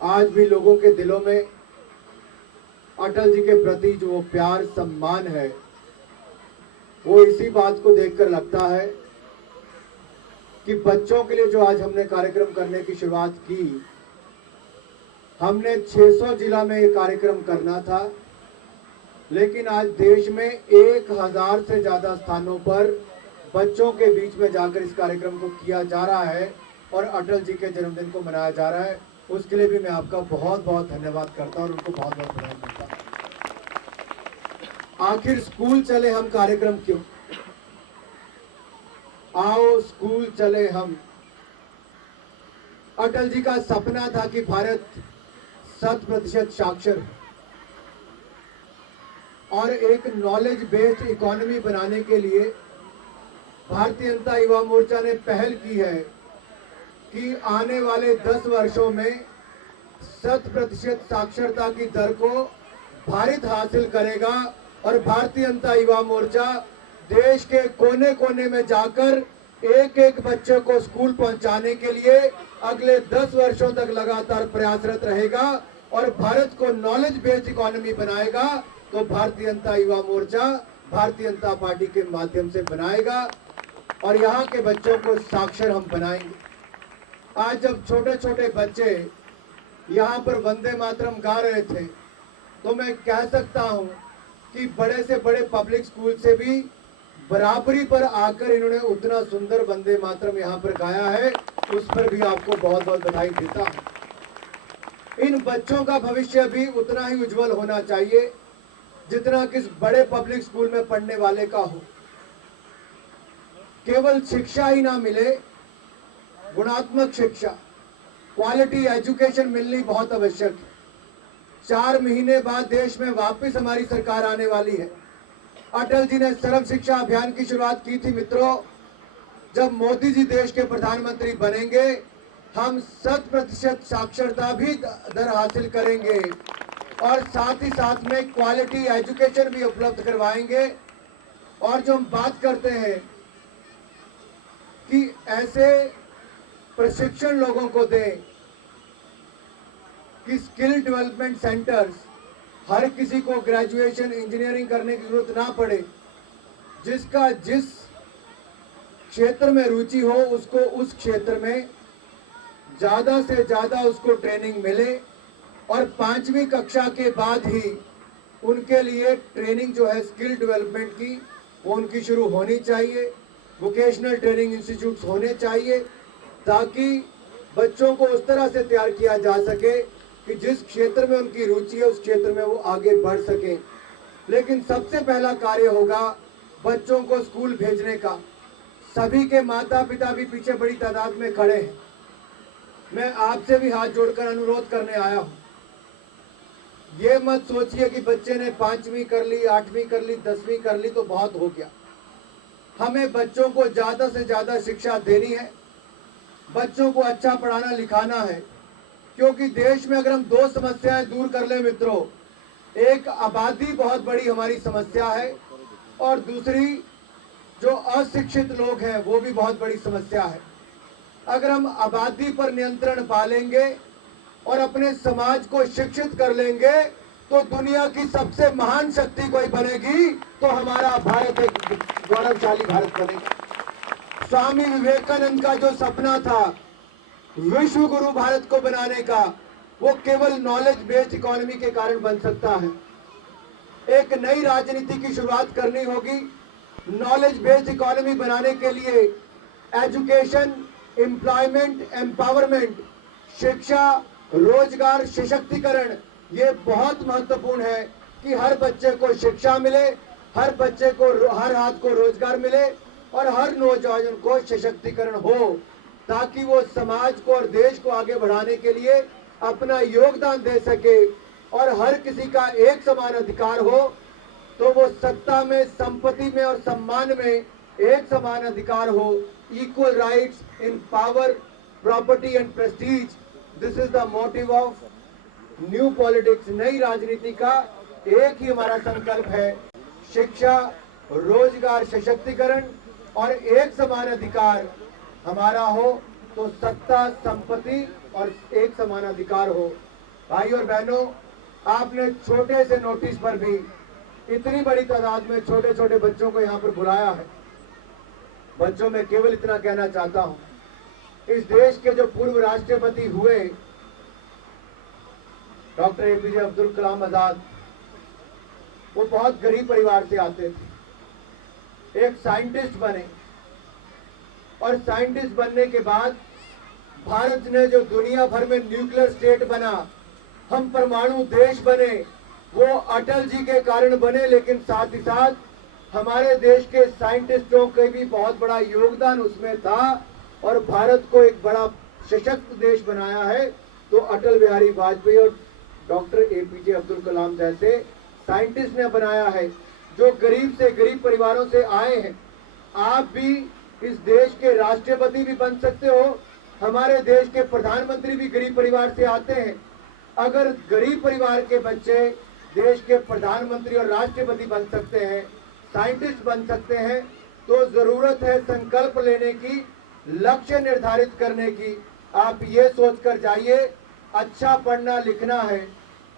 आज भी लोगों के दिलों में अटल जी के प्रति जो वो प्यार सम्मान है, वो इसी बात को देखकर लगता है कि बच्चों के लिए जो आज हमने कार्यक्रम करने की शुरुआत की, हमने 600 जिला में ये कार्यक्रम करना था, लेकिन आज देश में 1000 से ज़्यादा स्थानों पर बच्चों के बीच में जाकर इस कार्यक्रम को किया जा रहा है और अटल जी के जन्मदिन को मनाया जा रहा है। उसके लिए भी मैं आपका बहुत बहुत धन्यवाद करता हूं और उनको बहुत बहुत बधाई देता हूं। आखिर स्कूल चले हम कार्यक्रम क्यों? आओ स्कूल चले हम। अटल जी का सपना था कि भारत 100% साक्षर और एक नॉलेज बेस्ड इकोनॉमी बनाने के लिए भारतीय जनता युवा मोर्चा ने पहल की है कि आने वाले 10 वर्षों में 100% साक्षरता की दर को भारत हासिल करेगा और भारतीय जनता युवा मोर्चा देश के कोने कोने में जाकर एक एक बच्चे को स्कूल पहुंचाने के लिए अगले 10 वर्षों तक लगातार प्रयासरत रहेगा और भारत को नॉलेज बेस्ड इकोनॉमी बनाएगा। तो भारतीय जनता युवा मोर्चा भारतीय जनता पार्टी के माध्यम से बनाएगा और यहाँ के बच्चों को साक्षर हम बनाएंगे। आज जब छोटे छोटे बच्चे यहाँ पर वंदे मातरम गा रहे थे, तो मैं कह सकता हूँ कि बड़े से बड़े पब्लिक स्कूल से भी बराबरी पर आकर इन्होंने उतना सुंदर वंदे मातरम यहाँ पर गाया है, उस पर भी आपको बहुत बहुत बधाई देता हूँ। इन बच्चों का भविष्य भी उतना ही उज्जवल होना चाहिए जितना किस बड़े पब्लिक स्कूल में पढ़ने वाले का हो। केवल शिक्षा ही ना मिले, गुणात्मक शिक्षा, क्वालिटी एजुकेशन मिलनी बहुत आवश्यक है। 4 महीने बाद देश में वापस हमारी सरकार आने वाली है। अटल जी ने सर्व शिक्षा अभियान की शुरुआत की थी मित्रों। जब मोदी जी देश के प्रधानमंत्री बनेंगे, हम 100% साक्षरता भी दर हासिल करेंगे और साथ ही साथ में क्वालिटी एजुकेशन भी उपलब्ध करवाएंगे। और जो हम बात करते हैं कि ऐसे प्रशिक्षण लोगों को दें कि स्किल डेवलपमेंट सेंटर्स, हर किसी को ग्रेजुएशन इंजीनियरिंग करने की जरूरत ना पड़े, जिसका जिस क्षेत्र में रुचि हो उसको उस क्षेत्र में ज़्यादा से ज़्यादा उसको ट्रेनिंग मिले और 5वीं कक्षा के बाद ही उनके लिए ट्रेनिंग जो है स्किल डेवलपमेंट की, वो उनकी शुरू होनी चाहिए। वोकेशनल ट्रेनिंग इंस्टीट्यूट्स होने चाहिए ताकि बच्चों को उस तरह से तैयार किया जा सके कि जिस क्षेत्र में उनकी रुचि है उस क्षेत्र में वो आगे बढ़ सके। लेकिन सबसे पहला कार्य होगा बच्चों को स्कूल भेजने का। सभी के माता पिता भी पीछे बड़ी तादाद में खड़े हैं। मैं आपसे भी हाथ जोड़कर अनुरोध करने आया हूं, ये मत सोचिए कि बच्चे ने 5वीं कर ली, 8वीं कर ली, 10वीं कर ली तो बहुत हो गया। हमें बच्चों को ज़्यादा से ज़्यादा शिक्षा देनी है, बच्चों को अच्छा पढ़ाना लिखाना है, क्योंकि देश में अगर हम 2 समस्याएं दूर कर ले मित्रों, एक आबादी बहुत बड़ी हमारी समस्या है और दूसरी जो अशिक्षित लोग हैं वो भी बहुत बड़ी समस्या है। अगर हम आबादी पर नियंत्रण पा लेंगे और अपने समाज को शिक्षित कर लेंगे तो दुनिया की सबसे महान शक्ति कोई बनेगी, तो हमारा भारत एक गौरवशाली भारत बनेगा। स्वामी विवेकानंद का जो सपना था विश्व गुरु भारत को बनाने का, वो केवल नॉलेज बेस्ड इकोनॉमी के कारण बन सकता है। एक नई राजनीति की शुरुआत करनी होगी। नॉलेज बेस्ड इकोनॉमी बनाने के लिए एजुकेशन, एम्प्लॉयमेंट, एम्पावरमेंट, शिक्षा, रोजगार, सशक्तिकरण, ये बहुत महत्वपूर्ण है कि हर बच्चे को शिक्षा मिले, हर बच्चे को हर हाथ को रोजगार मिले और हर नौजवान को सशक्तिकरण हो, ताकि वो समाज को और देश को आगे बढ़ाने के लिए अपना योगदान दे सके और हर किसी का एक समान अधिकार हो। तो वो सत्ता में, संपत्ति में और सम्मान में एक समान अधिकार हो। Equal rights in power, property and Prestige, this is the motive of new politics. नई राजनीति का एक ही हमारा संकल्प है, शिक्षा, रोजगार, सशक्तिकरण और एक समान अधिकार हमारा हो तो सत्ता, संपत्ति और एक समान अधिकार हो। भाई और बहनों, आपने छोटे से नोटिस पर भी इतनी बड़ी तादाद में छोटे छोटे बच्चों को यहाँ पर बुलाया है। बच्चों, मैं केवल इतना कहना चाहता हूँ, इस देश के जो पूर्व राष्ट्रपति हुए डॉक्टर एपीजे अब्दुल कलाम आजाद, वो बहुत गरीब परिवार से आते थे। एक साइंटिस्ट बने और साइंटिस्ट बनने के बाद भारत ने जो दुनिया भर में न्यूक्लियर स्टेट बना, हम परमाणु देश बने, वो अटल जी के कारण बने। लेकिन साथ ही साथ हमारे देश के साइंटिस्टों का भी बहुत बड़ा योगदान उसमें था और भारत को एक बड़ा सशक्त देश बनाया है तो अटल बिहारी वाजपेयी और डॉक्टर एपीजे अब्दुल कलाम जैसे साइंटिस्ट ने बनाया है, जो गरीब से गरीब परिवारों से आए हैं। आप भी इस देश के राष्ट्रपति भी बन सकते हो। हमारे देश के प्रधानमंत्री भी गरीब परिवार से आते हैं। अगर गरीब परिवार के बच्चे देश के प्रधानमंत्री और राष्ट्रपति बन सकते हैं, साइंटिस्ट बन सकते हैं, तो जरूरत है संकल्प लेने की, लक्ष्य निर्धारित करने की। आप ये सोचकर जाइए, अच्छा पढ़ना लिखना है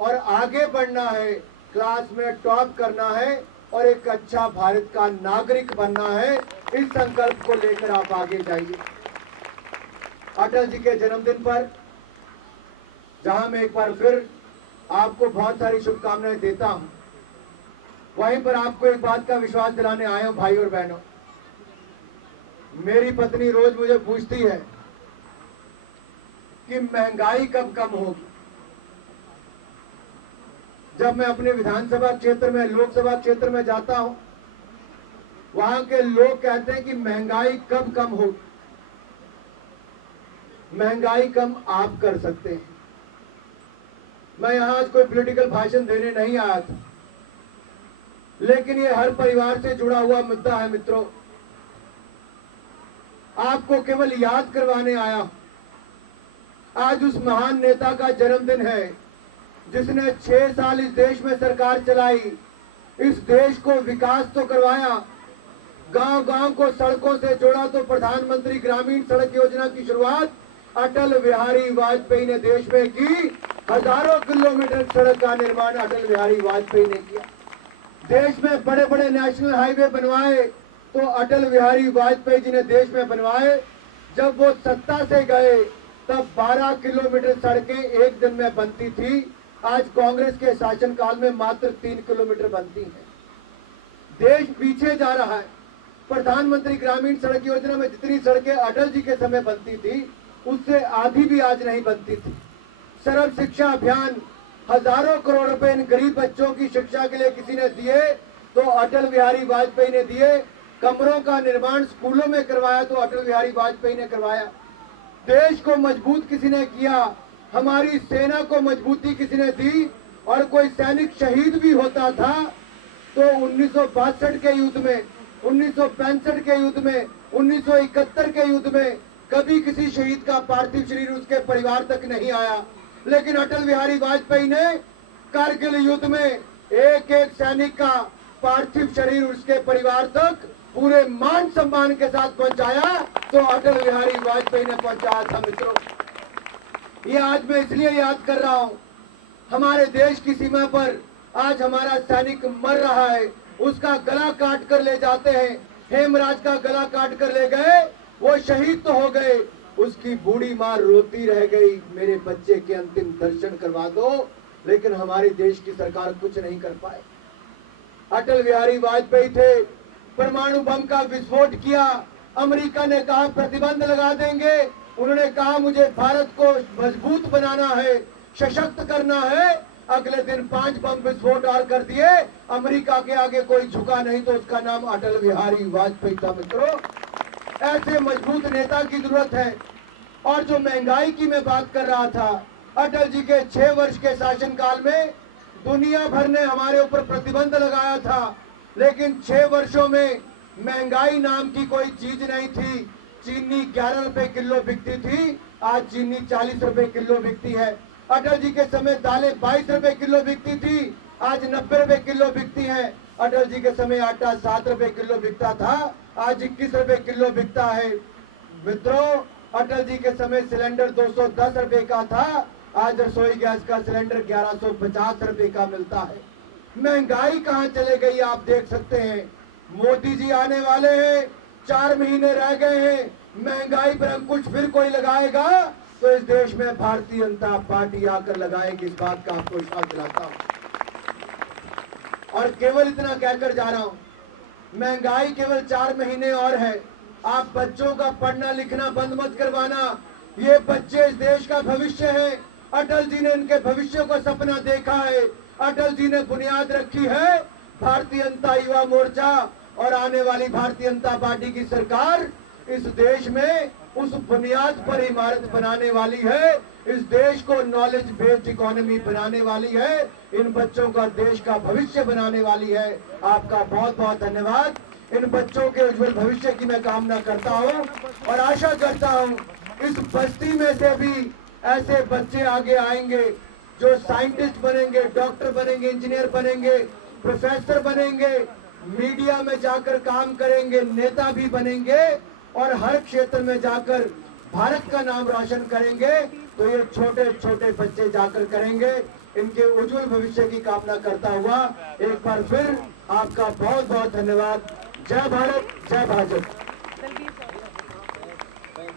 और आगे बढ़ना है, क्लास में टॉप करना है और एक अच्छा भारत का नागरिक बनना है। इस संकल्प को लेकर आप आगे जाइए। अटल जी के जन्मदिन पर जहां मैं एक बार फिर आपको बहुत सारी शुभकामनाएं देता हूं, वहीं पर आपको एक बात का विश्वास दिलाने आया हूं। भाई और बहनों, मेरी पत्नी रोज मुझे पूछती है कि महंगाई कब कम होगी। जब मैं अपने विधानसभा क्षेत्र में, लोकसभा क्षेत्र में जाता हूं, वहां के लोग कहते हैं कि महंगाई कब कम होगी। महंगाई कम आप कर सकते हैं। मैं यहां आज कोई पॉलिटिकल भाषण देने नहीं आया था, लेकिन ये हर परिवार से जुड़ा हुआ मुद्दा है। मित्रों, आपको केवल याद करवाने आया। आज उस महान नेता का जन्मदिन है जिसने 6 साल इस देश में सरकार चलाई, इस देश को विकास तो करवाया, गांव गांव को सड़कों से जोड़ा, तो प्रधानमंत्री ग्रामीण सड़क योजना की शुरुआत अटल बिहारी वाजपेयी ने देश में की। हजारों किलोमीटर सड़क का निर्माण अटल बिहारी वाजपेयी ने किया। देश में बड़े बड़े नेशनल हाईवे बनवाए तो अटल बिहारी वाजपेयी जी ने देश में बनवाए। जब वो सत्ता से गए तब 12 किलोमीटर सड़कें एक दिन में बनती थी। आज कांग्रेस के शासनकाल में मात्र 3 किलोमीटर बनती हैं। देश पीछे जा रहा है। प्रधानमंत्री ग्रामीण सड़क योजना में जितनी सड़कें अटल जी के समय बनती थी, उससे आधी भी आज नहीं बनती थी। सर्व शिक्षा अभियान, हजारों करोड़ रुपए इन गरीब बच्चों की शिक्षा के लिए किसी ने दिए तो अटल बिहारी वाजपेयी ने दिए। कमरों का निर्माण स्कूलों में करवाया तो अटल बिहारी वाजपेयी ने करवाया। देश को मजबूत किसी ने किया, हमारी सेना को मजबूती किसी ने दी। और कोई सैनिक शहीद भी होता था तो 1962 के युद्ध में, 1965 के युद्ध में, 1971 के युद्ध में कभी किसी शहीद का पार्थिव शरीर उसके परिवार तक नहीं आया। लेकिन अटल बिहारी वाजपेयी ने कारगिल युद्ध में एक एक सैनिक का पार्थिव शरीर उसके परिवार तक पूरे मान सम्मान के साथ पहुंचाया तो अटल बिहारी वाजपेयी ने पहुंचाया था। मित्रों, ये आज मैं इसलिए याद कर रहा हूं, हमारे देश की सीमा पर आज हमारा सैनिक मर रहा है, उसका गला काट कर ले जाते हैं। हेमराज का गला काट कर ले गए, वो शहीद तो हो गए, उसकी बूढ़ी मां रोती रह गई, मेरे बच्चे के अंतिम दर्शन करवा दो। लेकिन हमारे देश की सरकार कुछ नहीं कर पाए। अटल बिहारी वाजपेयी थे, परमाणु बम का विस्फोट किया, अमेरिका ने कहा प्रतिबंध लगा देंगे, उन्होंने कहा मुझे भारत को मजबूत बनाना है, सशक्त करना है। अगले दिन 5 बम विस्फोट और कर दिए। अमेरिका के आगे कोई झुका नहीं तो उसका नाम अटल बिहारी वाजपेयी था। मित्रों, ऐसे मजबूत नेता की जरूरत है। और जो महंगाई की मैं बात कर रहा था, अटल जी के 6 वर्ष के शासनकाल में दुनिया भर ने हमारे ऊपर प्रतिबंध लगाया था, लेकिन 6 वर्षों में महंगाई नाम की कोई चीज नहीं थी। चीनी 11 रुपए किलो बिकती थी, आज चीनी 40 रुपए किलो बिकती है। अटल जी के समय दालें 22 रुपए किलो बिकती थी, आज 90 रुपए किलो बिकती है। अटल जी के समय आटा 7 रुपए किलो बिकता था, आज 21 रुपए किलो बिकता है। मित्रों, अटल जी के समय सिलेंडर 210 रुपए का था, आज रसोई गैस का सिलेंडर 1150 रुपए का मिलता है। महंगाई कहां चले गई आप देख सकते हैं। मोदी जी आने वाले हैं, 4 महीने रह गए हैं, महंगाई पर अंकुश फिर कोई लगाएगा तो इस देश में भारतीय जनता पार्टी आकर लगाएगी, इस बात का आपको विश्वास दिलाता हूं। और केवल इतना कहकर जा रहा हूं, महंगाई केवल 4 महीने और है। आप बच्चों का पढ़ना लिखना बंद मत करवाना। ये बच्चे इस देश का भविष्य है। अटल जी ने इनके भविष्य को सपना देखा है। अटल जी ने बुनियाद रखी है। भारतीय जनता युवा मोर्चा और आने वाली भारतीय जनता पार्टी की सरकार इस देश में उस बुनियाद पर इमारत बनाने वाली है। इस देश को नॉलेज बेस्ड इकोनॉमी बनाने वाली है। इन बच्चों का देश का भविष्य बनाने वाली है। आपका बहुत बहुत धन्यवाद। इन बच्चों के उज्जवल भविष्य की मैं कामना करता हूं और आशा करता हूं इस बस्ती में से भी ऐसे बच्चे आगे आएंगे जो साइंटिस्ट बनेंगे, डॉक्टर बनेंगे, इंजीनियर बनेंगे, प्रोफेसर बनेंगे, मीडिया में जाकर काम करेंगे, नेता भी बनेंगे और हर क्षेत्र में जाकर भारत का नाम रोशन करेंगे। तो ये छोटे छोटे बच्चे जाकर करेंगे। इनके उज्जवल भविष्य की कामना करता हुआ एक बार फिर आपका बहुत बहुत धन्यवाद। जय भारत, जय भाजपा।